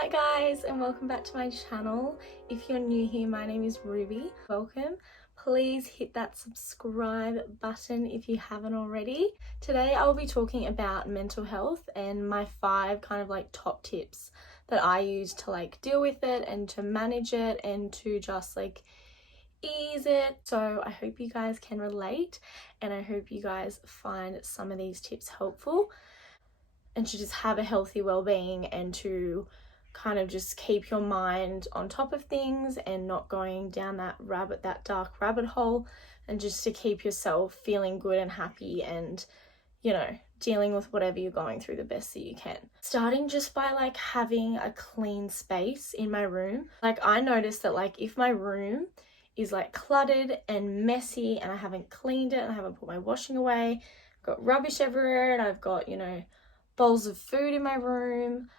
Hi guys, and welcome back to my channel. If you're new here, my name is Ruby. Welcome. Please hit that subscribe button if you haven't already. Today I'll be talking about mental health and my 5 kind of like top tips that I use to like deal with it and to manage it and to just like ease it. So I hope you guys can relate, and I hope you guys find some of these tips helpful and to just have a healthy well-being and to kind of just keep your mind on top of things and not going down that dark rabbit hole, and just to keep yourself feeling good and happy and, you know, dealing with whatever you're going through the best that you can. Starting just by like having a clean space in my room. Like I noticed that like if my room is like cluttered and messy and I haven't cleaned it and I haven't put my washing away, I've got rubbish everywhere and I've got, bowls of food in my room,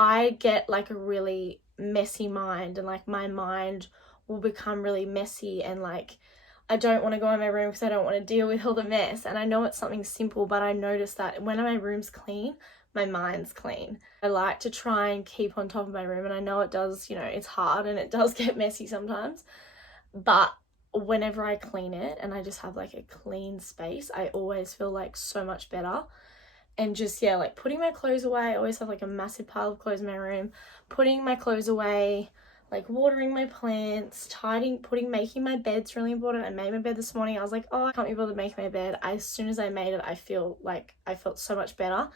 I get like a really messy mind, and like my mind will become really messy, and like I don't want to go in my room because I don't want to deal with all the mess. And I know it's something simple, but I notice that when my room's clean, my mind's clean. I like to try and keep on top of my room, and I know it does, it's hard and it does get messy sometimes, but whenever I clean it and I just have like a clean space, I always feel like so much better. And just, yeah, like putting my clothes away. I always have like a massive pile of clothes in my room. Putting my clothes away, like watering my plants, making my bed's really important. I made my bed this morning. I was like, oh, I can't be bothered making my bed. As soon as I made it, I felt so much better.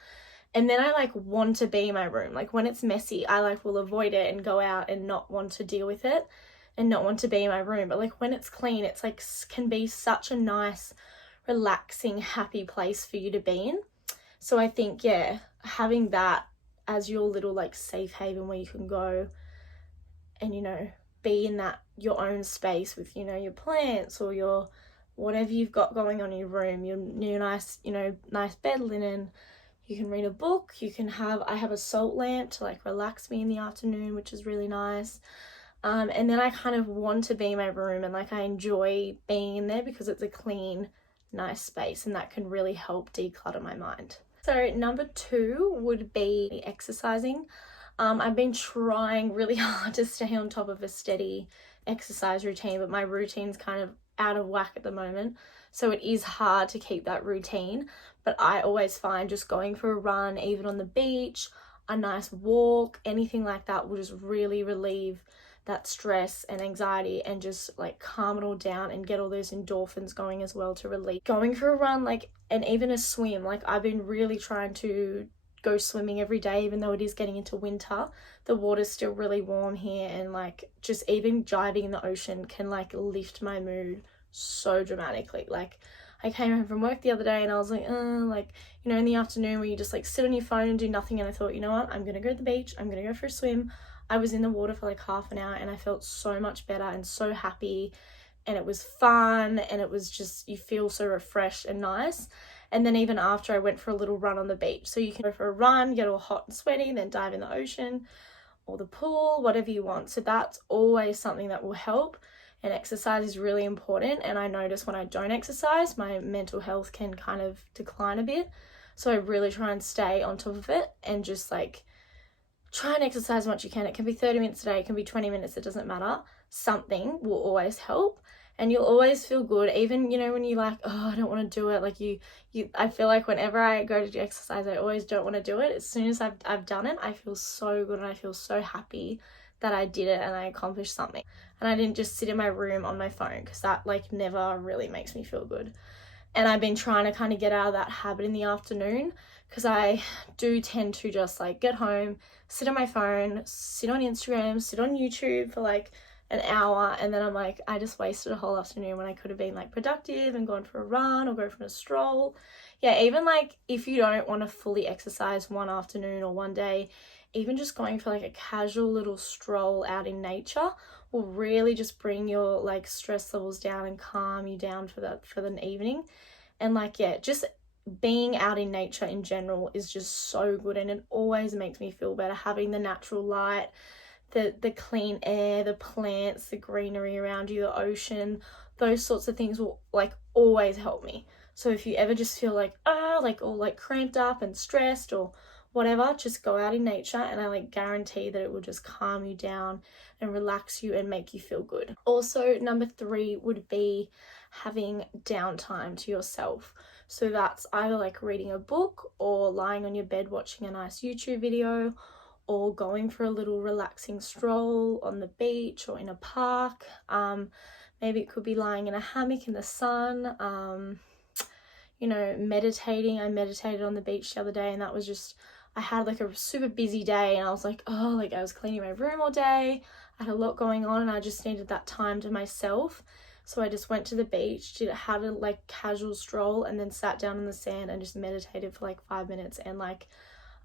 And then I like want to be in my room. Like when it's messy, I like will avoid it and go out and not want to deal with it and not want to be in my room. But like when it's clean, it's like can be such a nice, relaxing, happy place for you to be in. So I think, yeah, having that as your little like safe haven where you can go and, be in that your own space with, your plants or your whatever you've got going on in your room, your nice, nice bed linen. You can read a book. I have a salt lamp to like relax me in the afternoon, which is really nice. And then I kind of want to be in my room and like I enjoy being in there because it's a clean, nice space, and that can really help declutter my mind. So number 2 would be exercising. I've been trying really hard to stay on top of a steady exercise routine, but my routine's kind of out of whack at the moment. So it is hard to keep that routine, but I always find just going for a run, even on the beach, a nice walk, anything like that will just really relieve that stress and anxiety and just like calm it all down and get all those endorphins going as well to relieve. Going for a run, and even a swim, I've been really trying to go swimming every day, even though it is getting into winter. The water's still really warm here, and just even diving in the ocean can lift my mood so dramatically. I came home from work the other day and I was like, in the afternoon where you just sit on your phone and do nothing, and I thought, you know what, I'm gonna go to the beach, I'm gonna go for a swim. I was in the water for half an hour and I felt so much better and so happy, and it was fun, and it was just, you feel so refreshed and nice. And then even after, I went for a little run on the beach. So you can go for a run, get all hot and sweaty, then dive in the ocean or the pool, whatever you want. So that's always something that will help. And exercise is really important. And I notice when I don't exercise, my mental health can kind of decline a bit. So I really try and stay on top of it and just try and exercise as much as you can. It can be 30 minutes a day, it can be 20 minutes, it doesn't matter. Something will always help, and you'll always feel good. Even, when you oh, I don't want to do it. I feel like whenever I go to do exercise, I always don't want to do it. As soon as I've done it, I feel so good and I feel so happy that I did it and I accomplished something. And I didn't just sit in my room on my phone, because that never really makes me feel good. And I've been trying to kind of get out of that habit in the afternoon, because I do tend to just get home, sit on my phone, sit on Instagram, sit on YouTube for an hour, and then I'm I just wasted a whole afternoon when I could have been productive and gone for a run or go for a stroll. Yeah, even if you don't want to fully exercise one afternoon or one day, even just going for a casual little stroll out in nature will really just bring your stress levels down and calm you down for the evening. And just being out in nature in general is just so good, and it always makes me feel better. Having the natural light, the clean air, the plants, the greenery around you, the ocean, those sorts of things will always help me. So if you ever just feel all cramped up and stressed or whatever, just go out in nature, and I like guarantee that it will just calm you down and relax you and make you feel good. Also, number 3 would be having downtime to yourself. So that's either like reading a book or lying on your bed watching a nice YouTube video, or going for a little relaxing stroll on the beach or in a park. Maybe it could be lying in a hammock in the sun, meditating. I meditated on the beach the other day, and that was just, I had like a super busy day, and I was like, oh, like I was cleaning my room all day. I had a lot going on, and I just needed that time to myself. So I just went to the beach, had a like casual stroll, and then sat down in the sand and just meditated for like 5 minutes, and like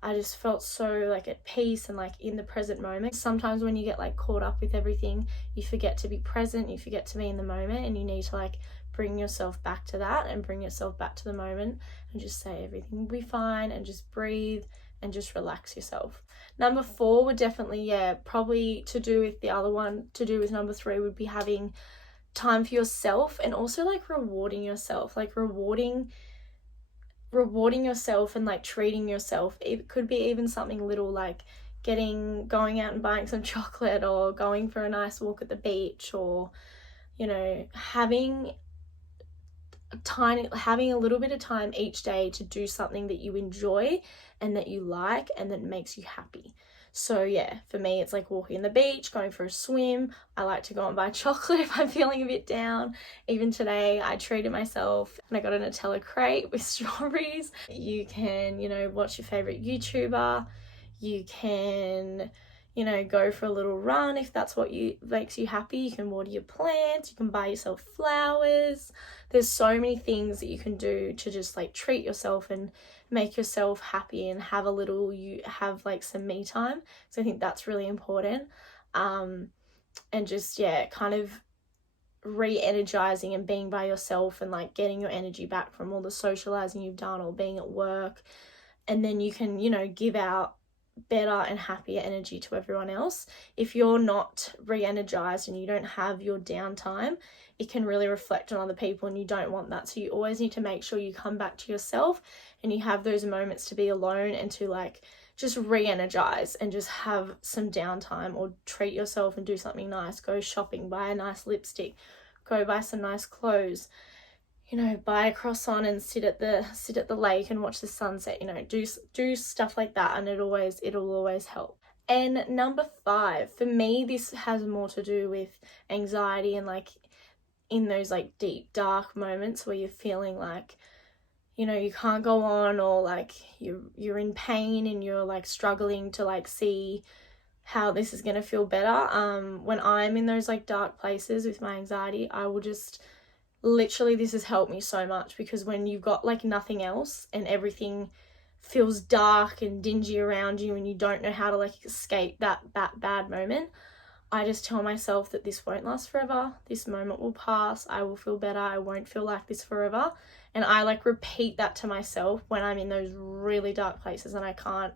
I just felt so like at peace and like in the present moment. Sometimes when you get like caught up with everything, you forget to be present, you forget to be in the moment, and you need to like bring yourself back to that and bring yourself back to the moment and just say everything will be fine, and just breathe and just relax yourself. Number 4 would definitely, probably to do with the other one, to do with number 3, would be having time for yourself, and also like rewarding yourself, like rewarding yourself and like treating yourself. It could be even something little like going out and buying some chocolate, or going for a nice walk at the beach, or having a little bit of time each day to do something that you enjoy and that you like and that makes you happy. So yeah, for me, it's like walking on the beach, going for a swim. I like to go and buy chocolate if I'm feeling a bit down. Even today, I treated myself and I got a Nutella crate with strawberries. You can, watch your favorite YouTuber. You can, go for a little run if that's what makes you happy. You can water your plants. You can buy yourself flowers. There's so many things that you can do to just like treat yourself and make yourself happy and have like some me time. So I think that's really important. And just, kind of re-energizing and being by yourself and like getting your energy back from all the socializing you've done or being at work. And then you can, give out better and happier energy to everyone else. If you're not re-energized and you don't have your downtime, it can really reflect on other people, and you don't want that. So you always need to make sure you come back to yourself and you have those moments to be alone and to like just re-energize and just have some downtime, or treat yourself and do something nice. Go shopping, buy a nice lipstick, go buy some nice clothes, buy a croissant and sit at the lake and watch the sunset, do stuff like that, and it'll always help. And number 5, for me, this has more to do with anxiety and like in those like deep, dark moments where you're feeling like, you can't go on, or like you're in pain and you're like struggling to like see how this is going to feel better. When I'm in those like dark places with my anxiety, I will just literally, this has helped me so much, because when you've got like nothing else and everything feels dark and dingy around you and you don't know how to like escape that bad moment, I just tell myself that this won't last forever. This moment will pass. I will feel better. I won't feel like this forever. And I like repeat that to myself when I'm in those really dark places and I can't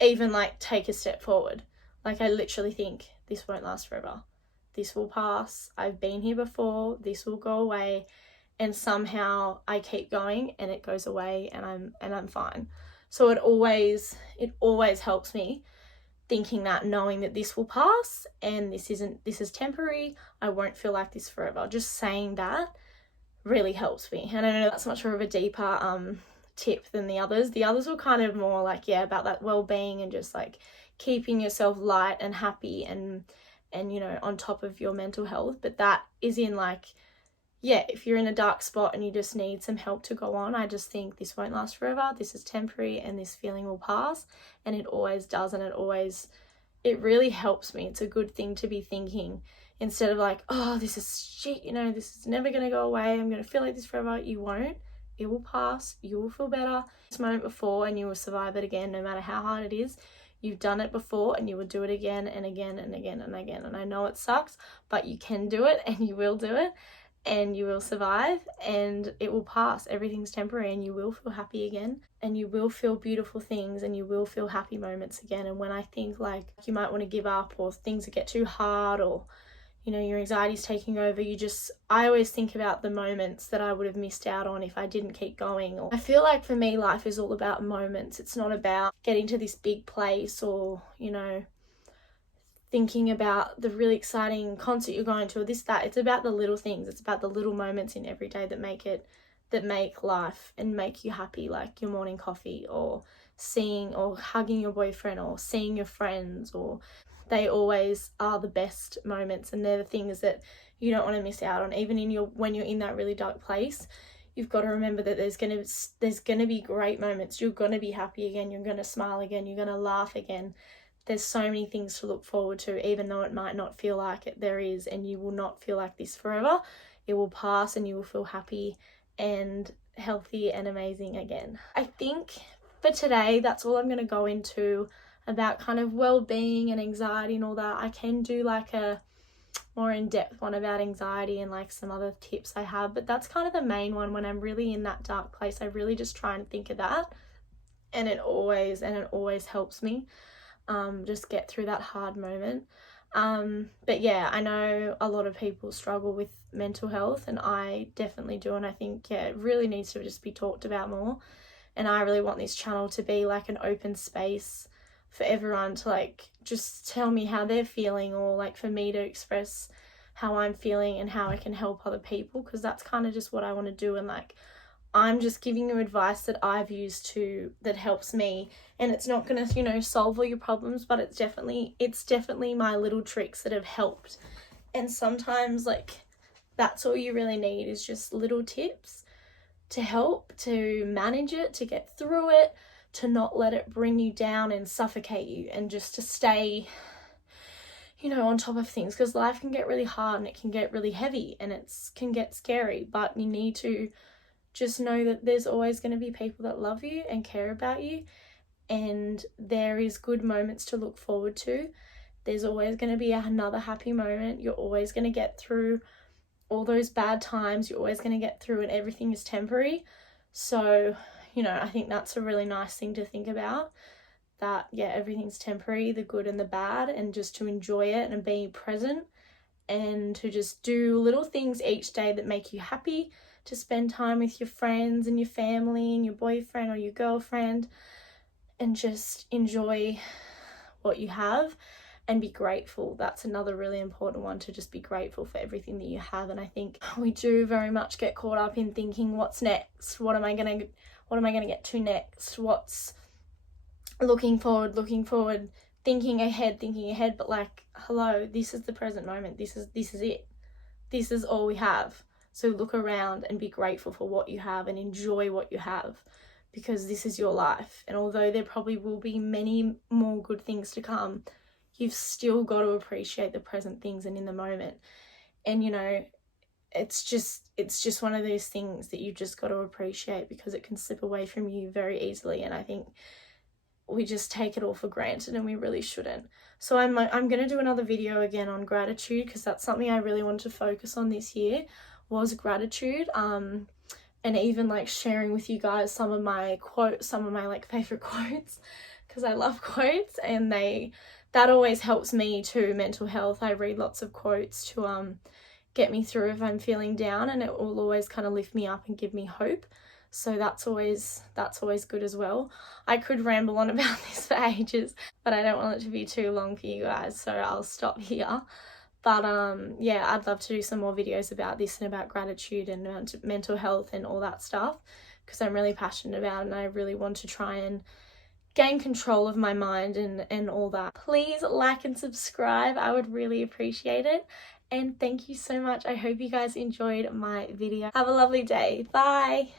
even like take a step forward. Like I literally think, this won't last forever. This will pass. I've been here before. This will go away. And somehow I keep going and it goes away, and I'm fine. So it always helps me thinking that, knowing that this will pass and this is temporary. I won't feel like this forever. Just saying that really helps me. And I know that's much more of a deeper tip than the others. The others were kind of more like, about that well-being and just like keeping yourself light and happy and on top of your mental health. But that is in like, if you're in a dark spot and you just need some help to go on, I just think this won't last forever. This is temporary and this feeling will pass. And it always does. And it really helps me. It's a good thing to be thinking, instead of like, oh, this is shit, this is never going to go away. I'm going to feel like this forever. You won't. It will pass. You will feel better this moment before, and you will survive it again, no matter how hard it is. You've done it before, and you will do it again and again and again and again. And I know it sucks, but you can do it, and you will do it, and you will survive, and it will pass. Everything's temporary, and you will feel happy again, and you will feel beautiful things, and you will feel happy moments again. And when I think like you might want to give up, or things get too hard, or you know, your anxiety's taking over, I always think about the moments that I would have missed out on if I didn't keep going. Or I feel like for me, life is all about moments. It's not about getting to this big place or, you know, thinking about the really exciting concert you're going to or this, that. It's about the little things. It's about the little moments in every day that make life and make you happy, like your morning coffee or seeing or hugging your boyfriend or seeing your friends. Or they always are the best moments, and they're the things that you don't want to miss out on. Even when you're in that really dark place, you've got to remember that there's gonna be great moments. You're gonna be happy again, you're gonna smile again, you're gonna laugh again. There's so many things to look forward to, even though it might not feel like it, there is, and you will not feel like this forever. It will pass and you will feel happy and healthy and amazing again. I think for today, that's all I'm going to go into about kind of well-being and anxiety and all that. I can do like a more in-depth one about anxiety and like some other tips I have, but that's kind of the main one. When I'm really in that dark place, I really just try and think of that, and it always helps me just get through that hard moment. But yeah, I know a lot of people struggle with mental health, and I definitely do, and I think it really needs to just be talked about more. And I really want this channel to be like an open space for everyone to like just tell me how they're feeling, or like for me to express how I'm feeling and how I can help other people, because that's kind of just what I want to do. And like, I'm just giving you advice that I've used that helps me, and it's not going to, you know, solve all your problems, but it's definitely my little tricks that have helped. And sometimes like that's all you really need, is just little tips to help, to manage it, to get through it, to not let it bring you down and suffocate you, and just to stay, you know, on top of things, because life can get really hard and it can get really heavy and can get scary, but you need to just know that there's always going to be people that love you and care about you, and there is good moments to look forward to. There's always going to be another happy moment. You're always going to get through all those bad times. You're always going to get through, and everything is temporary. So, you know, I think that's a really nice thing to think about, that yeah, everything's temporary, the good and the bad, and just to enjoy it and be present, and to just do little things each day that make you happy, to spend time with your friends and your family and your boyfriend or your girlfriend, and just enjoy what you have and be grateful. That's another really important one, to just be grateful for everything that you have. And I think we do very much get caught up in thinking, what's next? What am I going to get to next? What's looking forward, thinking ahead, but like, hello, this is the present moment. This is it. This is all we have. So look around and be grateful for what you have and enjoy what you have, because this is your life. And although there probably will be many more good things to come, you've still got to appreciate the present things and in the moment. And you know, it's just one of those things that you've just got to appreciate, because it can slip away from you very easily. And I think we just take it all for granted, and we really shouldn't. So I'm going to do another video again on gratitude, because that's something I really wanted to focus on this year, was gratitude. And even like sharing with you guys some of my like favorite quotes, because I love quotes, and that always helps me too. Mental health, I read lots of quotes to get me through if I'm feeling down, and it will always kind of lift me up and give me hope. So that's always good as well. I could ramble on about this for ages, but I don't want it to be too long for you guys, so I'll stop here. But yeah, I'd love to do some more videos about this and about gratitude and mental health and all that stuff, because I'm really passionate about it, and I really want to try and gain control of my mind and all that. Please like and subscribe. I would really appreciate it. And thank you so much. I hope you guys enjoyed my video. Have a lovely day. Bye.